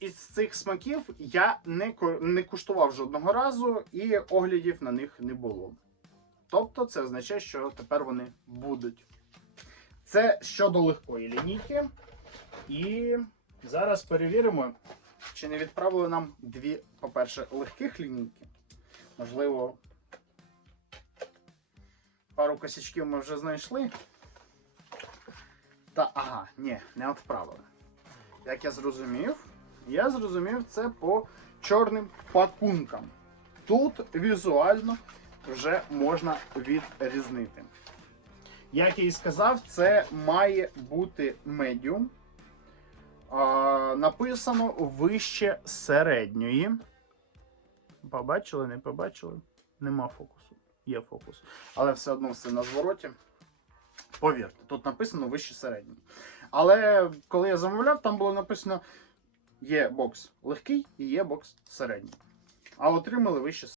Із цих смаків я не, не куштував жодного разу, і оглядів на них не було. Тобто, це означає, що тепер вони будуть. Це щодо легкої лінійки. І зараз перевіримо, чи не відправили нам дві, по-перше, легких лінійки. Можливо, пару косячків ми вже знайшли. Та ага, ні, не відправили. Як я зрозумів, я зрозумів це по чорним пакункам. Тут візуально вже можна відрізнити. Як я і сказав, це має бути медіум. Написано вище середньої. Побачили, не побачили? Нема фокусу. Є фокус. Але все одно все на звороті. Повірте, тут написано вище середньої. Але коли я замовляв, там було написано: є бокс легкий і є бокс середній. А отримали вище